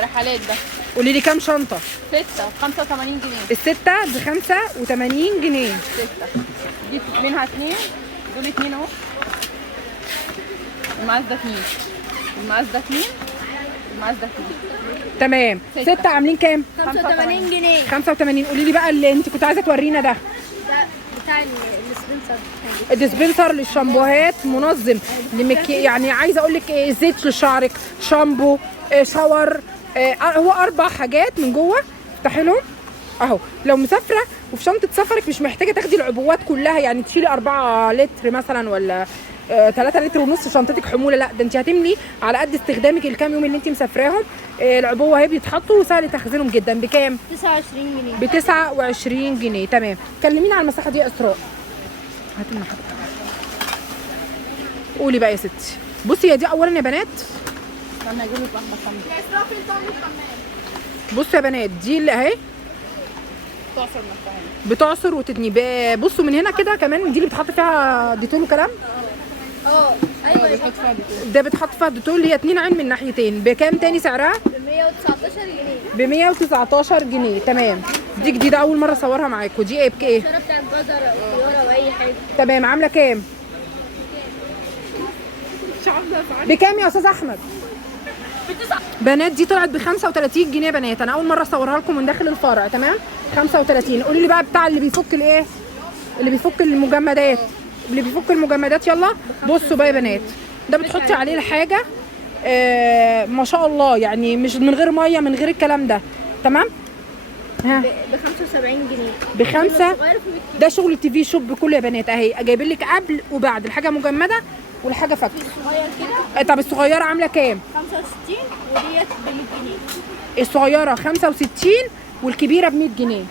رحلات ده. قولي لي كام شنطه؟ 6 ب 85 جنيه. السته ب 85 جنيه. 6 دي منها 2. دول 2 اهو. المقاس ده 2. المقاس ده 2. المقاس ده 2. تمام. ستة. 6 عاملين كام؟ 85 جنيه. 85. قولي لي بقى اللي انت كنت عايزه تورينا ده. ده بتاع السبنسر. الديسبنسر للشامبوهات، منظم يعني عايزه اقول لك زيت لشعرك، شامبو، شاور، هو 4 حاجات من جوه. افتحي لهم اهو. لو مسافره وفي شنطه سفرك مش محتاجه تاخدي العبوات كلها، يعني تشيلي 4 لتر مثلا ولا 3 لتر ونص شنطتك حموله، لا ده انت هتملي على قد استخدامك الكام يوم اللي انت مسافراهم. العبوه اهي بيتحطوا وسهل تخزينهم جدا. بكام؟ 29 جنيه. ب 29 جنيه تمام. كلمينا على المساحه دي يا اسراء. هاتي لنا حاجه. قولي بقى يا ستي. بصي هي دي اولا يا بنات. انا هجيب لك واحده كمان. بصوا يا بنات دي اللي اهي تعصر نفسها. بتعصر وتتني. بصوا من هنا كده كمان دي اللي بتحط فيها ديتول وكلام. ايوه بتحط فيها ديتول. ده بتحط فيها ديتول. هي 2 عين من ناحيتين. بكام تاني سعرها؟ ب 119 جنيه. ب 119 جنيه تمام. دي جديده اول مره اصورها معاكم. دي ايه بكايه؟ الشراب بتاع الجزر او الخياره او اي حاجه. تمام. عامله كام؟ بكام يا استاذ احمد؟ بنات دي طلعت ب 35 جنيه يا بنات. انا اول مره اصورها لكم من داخل الفرع تمام. 35. قولي لي بقى بتاع اللي بيفك الايه؟ اللي بيفك المجمدات. اللي بيفك المجمدات يلا. بصوا بقى يا بنات ده بتحطي عليه الحاجه ما شاء الله، يعني مش من غير ميه من غير الكلام ده تمام. ها ب 75 جنيه. بخمسة. صغير في بكتير. ده شغل التي في شوب كله يا بنات اهي. جايبين لك قبل وبعد الحاجه مجمده والحاجه فكه. صغير كده طب الصغيره عامله كام؟ 65 وديت ب 100 جنيه. الصغيره 65 والكبيره ب 100 جنيه.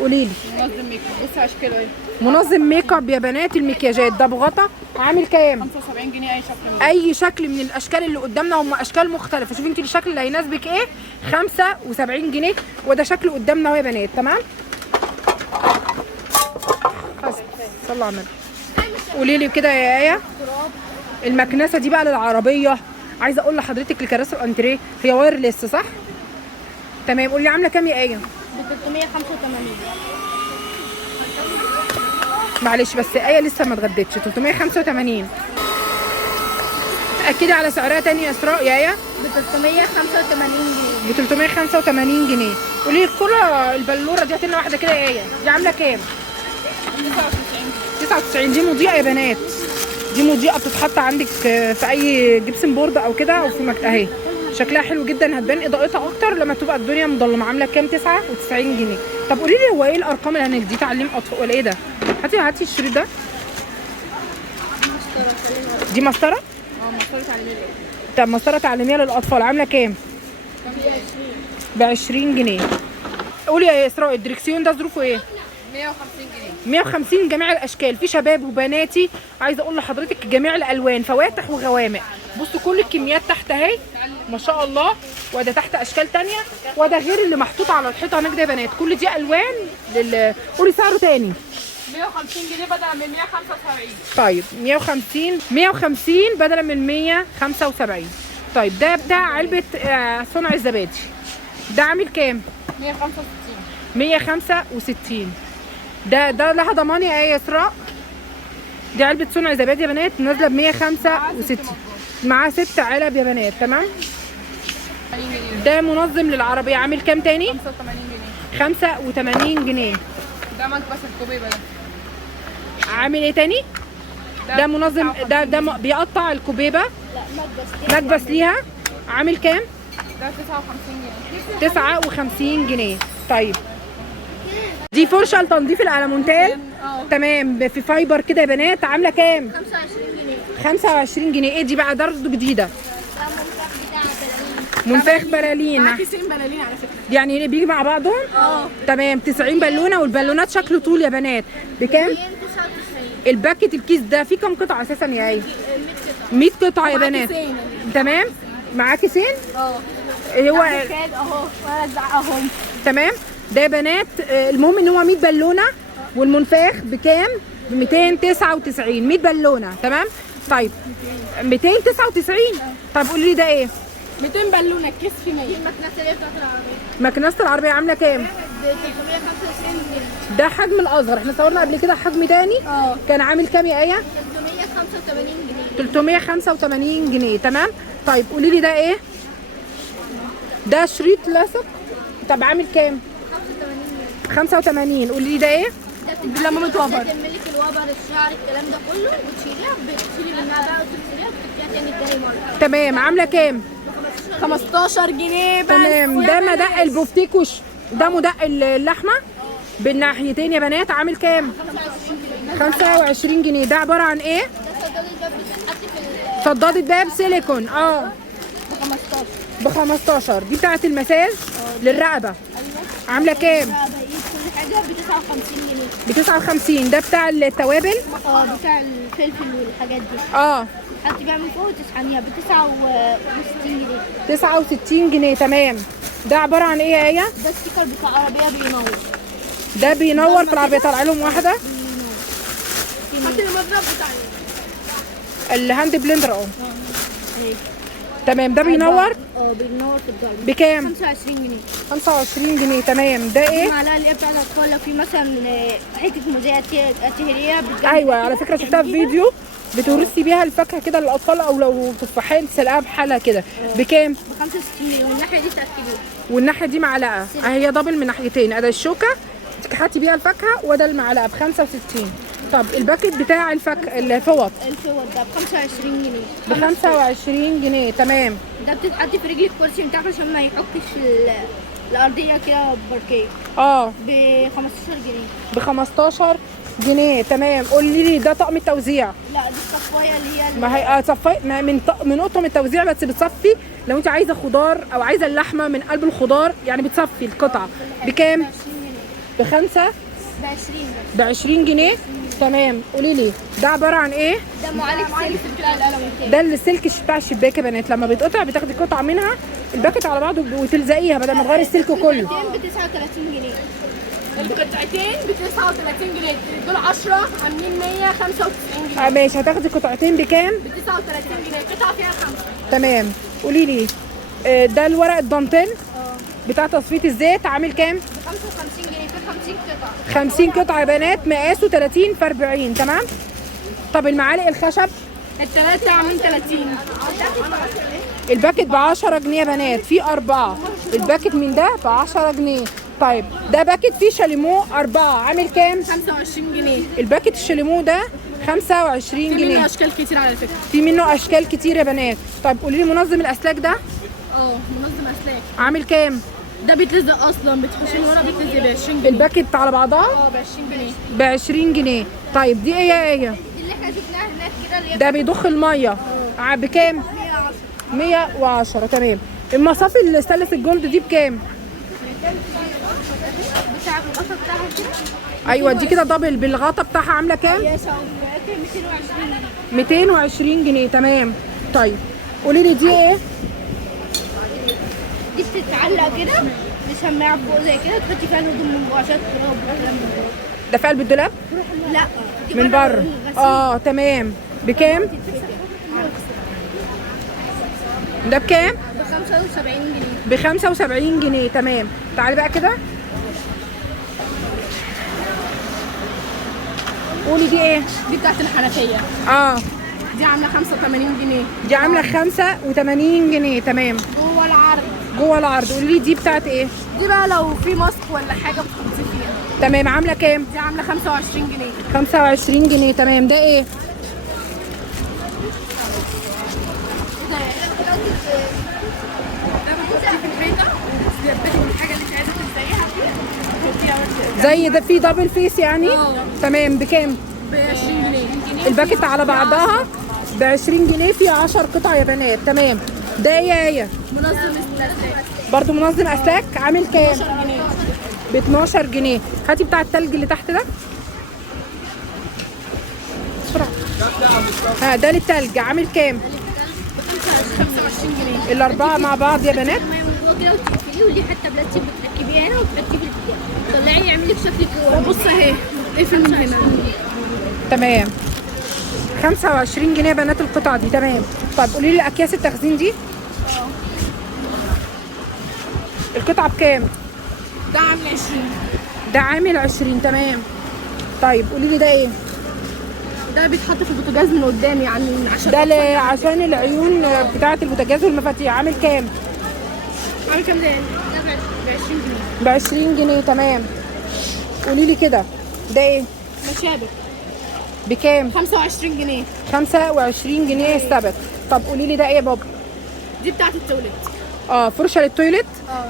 قولي لي. منظم ميك اب. بصي اشكاله ايه. منظم ميك اب يا بنات، المكياجات ده بغطا عامل كام؟ 75 جنيه اي شكل. اي شكل من الاشكال اللي قدامنا، هم اشكال مختلفه. شوفي انت الشكل اللي هيناسبك ايه. 75 جنيه. وده شكل قدامنا اهو يا بنات. تمام. صلوا على النبي. قولي لي كده يا ايه، المكنسه دي بقى للعربيه. عايزه اقول لحضرتك الكراسي الانتريه هي وايرلس صح؟ تمام. قولي لي عامله كام يا ايه؟ ب 385. معلش بس ايه لسه ما اتغدتش. 385. اكدي على سعرها تاني يا اسراء يا ايه. ب 385 جنيه. ب 385 جنيه. قولي لي الكره البلوره دي هات لنا واحده كده يا ايه، دي عامله كام؟ 99. دي مضيئه يا بنات، دي مضيئه بتتحط عندك في اي جبسن بورد او كده او في اهي. شكلها حلو جدا، هتبان اضاءتها اكتر لما تبقى الدنيا مظلمه. عامله كام؟ 99 جنيه. طب قولي لي هو ايه الارقام اللي هناك دي؟ تعليم اطفال ولا ايه ده؟ هاتي الشريط ده. دي مسطره؟ مسطره تعليميه. طب مسطره تعليميه للاطفال عامله كام؟ ب 20 جنيه. قولي يا اسراء الدركسيون ده ظروفه ايه؟ 150 جنيه. 150 جميع الاشكال، في شباب وبناتي. عايزه اقول لحضرتك جميع الالوان، فواتح وغوامق. بصوا كل الكميات تحت اهي ما شاء الله. وده تحت اشكال تانية، وده غير اللي محطوط على الحيطه هناك ده يا بنات. كل دي الوان قولي سعره تاني. 150 جنيه بدل من 175. طيب 150 بدلا من 175. طيب ده بتاع علبه صنع الزبادي، ده عامل كام؟ 165. 165. ده لها ضمان يا ايه اسراء؟ دي علبه صنع زبادي يا بنات نازله ب 165 معاه 6 علب يا بنات. تمام. ده منظم للعربيه عامل كام تاني؟ 85 جنيه. 85 جنيه. ده مكبس الكوبيبه ده عامل ايه تاني؟ ده منظم، ده بيقطع الكوبيبه. لا مكبس ليها عامل كام؟ ده 59 جنيه. 59 جنيه. طيب دي فرشه لتنظيف الالمونتال. تمام. في فايبر كده يا بنات عامله كام؟ 25 جنيه. 25 جنيه. ايه دي بقى؟ ده برضه جديده. منفاخ برالين. كيسين بلالين على فكره. يعني بيجي مع بعضهم؟ تمام. 90 بالونه، والبالونات شكله طول يا بنات. بكام؟ 99. الباكت الكيس ده فيه كام قطعه اساسا يا ايه؟ 100 قطعه يا بنات. تمام. معاه كيسين؟ هو اهو وزع اهو. تمام. ده يا بنات المهم ان هو 100 بالونه، والمنفاخ بكام؟ ب 299. 100 بالونه. تمام. طيب 299. طب قولي لي ده ايه؟ 200 بالونه الكيس فيه 100. دي المكنسه اللي بتاعت العربيه مكنسه العربيه عامله كام؟ ب 395 جنيه. ده حجم الاصغر. احنا صورنا قبل كده حجم تاني كان عامل كام يا ايه؟ 385 جنيه. 385 جنيه. تمام. طيب قولي لي ده ايه؟ ده شريط لاصق. طب عامل كام؟ 85. قولي لي ده ايه؟ ده لما متوبر تملك الوبر الشعر الكلام ده كله وتشيليها، بتشيلي منها بقى وتغسليها وتحطيها تاني الجاي مره. تمام. عامله كام؟ 15 جنيه بس. تمام. ده مدق البفتيك ده مدق اللحمه بالناحيتين يا بنات عامل كام؟ 25 جنيه. ده عباره عن ايه؟ صدادة باب سيليكون. ب 15. دي بتاعت المساج للرقبه. عامله كام؟ كل حاجه ب 59 جنيه. ب 59. ده بتاع التوابل. بتاع الفلفل والحاجات دي. حطي بقى من فوق وتسحنيها ب 69 جنيه. 69 جنيه. تمام. ده عباره عن ايه يا ايه؟ ده الستيكر بتاع العربيه بينور. ده بينور في العربيه. طالع لهم واحده. هاتي المضرب بتاع الهاند بلندر تمام. ده بينور. بينور في الضرب. بكام؟ 25 جنيه. 25 جنيه. تمام. ده ايه؟ المعلقه اللي هي بتاع الاطفال لو في مثلا حته موزيه تهريه. ايوه على فكره شفتها في فيديو بتورثي بيها الفاكهه كده للاطفال، او لو تفاحين تسلقها بحالها كده. بكام؟ ب 65 جنيه. والناحيه دي بتاعت كبير. والناحيه دي معلقه هي دبل من ناحيتين. ادي الشوكه تكحتي بيها الفاكهه، وده المعلقه ب 65. طب الباكت بتاع الفوط الفوط ده ب 25 جنيه. ب 25 جنيه. تمام. ده بتتحط في رجل الكرسي بتاعك عشان ما يحكش الارضيه كده باركيه. ب 15 جنيه. ب 15 جنيه. تمام. قولي لي ده طقم التوزيع. لا دي الصفايه اللي هي ما هي صفاي من اطقم التوزيع، بس بتصفي لو انت عايزه خضار او عايزه اللحمه من قلب الخضار، يعني بتصفي القطعه. بكام؟ ب ب 20 ب 20 جنيه. تمام. قولي لي ده عباره عن ايه؟ ده معالج سلك بتاع القلم بتاعي. ده السلك بتاع الشباك يا بنات، لما بيتقطع بتاخدي قطعه منها الباكت على بعضه وتلزقيها بدل ما تغيري السلك كله. ب 39 جنيه. القطعتين ب 39 جنيه، دول 10 عاملين 195 جنيه. ماشي، هتاخدي قطعتين بكام؟ ب 39 جنيه، قطعه فيها 5. تمام. قولي لي ده الورق الدانتيل بتاع تصفيه الزيت عامل كام؟ ب 55 جنيه، في 50 قطعه. 50 قطعه يا بنات، مقاسه 30 في 40. تمام. طب المعالق الخشب الثلاثه عاملين 30. الباكت ب 10 جنيه يا بنات، في 4. الباكت من ده ب 10 جنيه. طيب ده باكت فيه شاليمو 4 عامل كام؟ 25 جنيه. الباكت الشاليمو ده 25 في منه جنيه. اشكال كتير على فكره. في منه اشكال كتير يا بنات. طيب قولي لي منظم الاسلاك ده منظم اسلاك. عامل كام؟ ده بيتلزق اصلا، بتخش من ورا بيتلزق ب 20 جنيه. الباكت على بعضها ب 20 جنيه. ب 20 جنيه. طيب دي ايه؟ دي اللي احنا شفناها هناك كده اللي هي ده بيضخ الميه بكام؟ 110. 110. تمام. المصافي الستانلس الجولد دي بكام؟ بتاع القطع بتاعها كده. ايوه دي كده دبل بالغطا بتاعها عامله كام؟ يا سعود 220 جنيه. 220 جنيه. تمام. طيب قولي لي دي ايه؟ دي بتتعلق كده بسماعه فوق زي كده، تحطي فيها الهدوم من جوه عشان التراب والكلام ده. ده في قلب الدولاب؟ لا دي من بره. تمام. بكام؟ ده بكام؟ ب 75 جنيه. ب 75 جنيه. تمام. تعالي بقى كده قولي دي ايه؟ دي بتاعت الحنفيه، دي عامله 85 جنيه. دي عامله 85 جنيه. تمام. جوه العرض. جوه العرض. قولي لي دي بتاعت ايه؟ دي بقى لو في ماسك ولا حاجه بتحطي فيها. تمام. عامله كام؟ دي عامله 25 جنيه. 25 جنيه. تمام. ده ايه؟ ده بتحطيه في الحيطه وتثبتي الحاجه اللي انت عايزه تلزقيها فيها تحطيها وانت زي ده في دبل فيس يعني؟ تمام. بكام؟ ب 20 جنيه. الباكت على بعضها ب 20 جنيه، في 10 قطع يا بنات. تمام. ده ايه؟ منظم اسلاك برضو منظم اسلاك عامل كام؟ 12 جنيه. ب 12 جنيه. هاتي بتاع التلج اللي تحت ده بسرعه. ده للتلج عامل كام؟ 25 جنيه. الاربعه مع بعض يا بنات. الميه من جوه كده وتقفليه، وليه حته بلاستيك بتركبيها هنا وتركبي البتاع، طلعي يعمل لك شكل كوره. بص اهي اقفل من هنا. تمام. 25 جنيه يا بنات القطعه دي. تمام. طب قولي لي اكياس التخزين دي القطعه بكام؟ ده عامل 20. ده عامل 20. تمام. طيب قولي لي ده ايه؟ ده بيتحط في البوتاجاز من قدام يعني عشان ده عشان العيون بتاعه البوتاجاز والمفاتيح. عامل كام؟ عامل كام ده؟ ب 20 جنيه. ب 20 جنيه. تمام. قولي لي كده ده ايه؟ مشابك بكام؟ 25 جنيه. 25 جنيه السبت. طب قولي لي ده ايه يا بابا؟ دي بتاعت التواليت. فرشه للتويلت.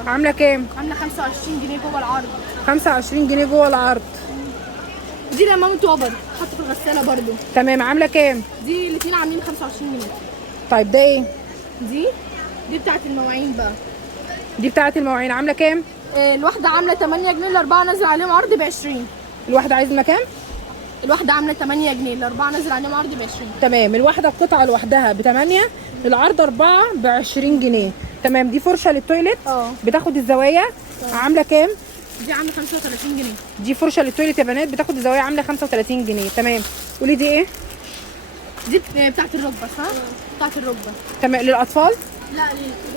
عامله كام؟ عامله 25 جنيه جوه العرض. 25 جنيه جوه العرض. دي لمامة وبر تحط في الغساله برضو. تمام. عامله كام؟ دي الاثنين عاملين 25 جنيه. طيب ده ايه؟ دي بتاعت المواعين بقى. دي بتاعه المواعين عامله كام؟ الواحده عامله 8 جنيه، الاربعه نازل عليهم عرض ب 20. الواحده عايزه كام؟ الواحده عامله 8 جنيه، الاربعه نازل عليهم عرض ب 20. تمام. الواحده القطعه لوحدها ب 8، العرض 4 ب 20 جنيه. تمام. دي فرشه للتويلت بتاخد الزوايا. عامله كام؟ دي عامله 35 جنيه. دي فرشه للتويلت يا بنات بتاخد الزوايا عامله 35 جنيه. تمام. قولي دي ايه؟ دي بتاعت الركبه صح؟ بتاعت الركبه. تمام. للاطفال؟ لا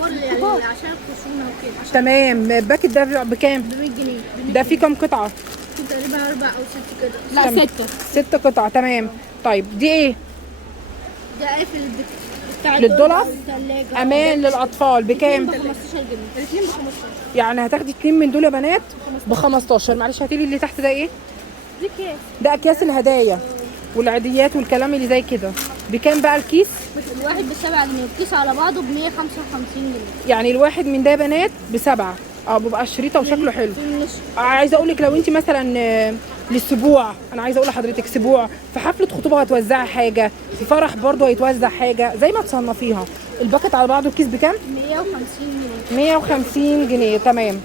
للكبار يعني عشان الخشونه وكده. تمام. الباكت ده بكام؟ ب 100 جنيه. ده فيه كام قطعه؟ تقريبا 4 أو 6 كده. لا 6. 6 قطع. تمام. طيب دي ايه؟ ده قافل بتاع للدولاب؟ الثلاجه. امان للاطفال بكام؟ ب 15 جنيه. الاثنين ب 15. يعني هتاخدي 2 من دول يا بنات ب 15. معلش هاتيلي اللي تحت ده ايه؟ دي كيس. ده اكياس الهدايا والعيديات والكلام اللي زي كده. بكام بقى الكيس؟ الواحد ب 7 جنيه، والكيس على بعضه ب 155 جنيه. يعني الواحد من ده يا بنات ب7. بيبقى شريطه وشكله حلو. عايزه اقول لك لو انت مثلا للسبوع، انا عايزه اقول لحضرتك سبوع في حفله خطوبه هتوزعي حاجه، في فرح برضه هيتوزع حاجه، زي ما تصنفيها. الباكت على بعضه الكيس بكام؟ 150 جنيه. 150 جنيه. تمام.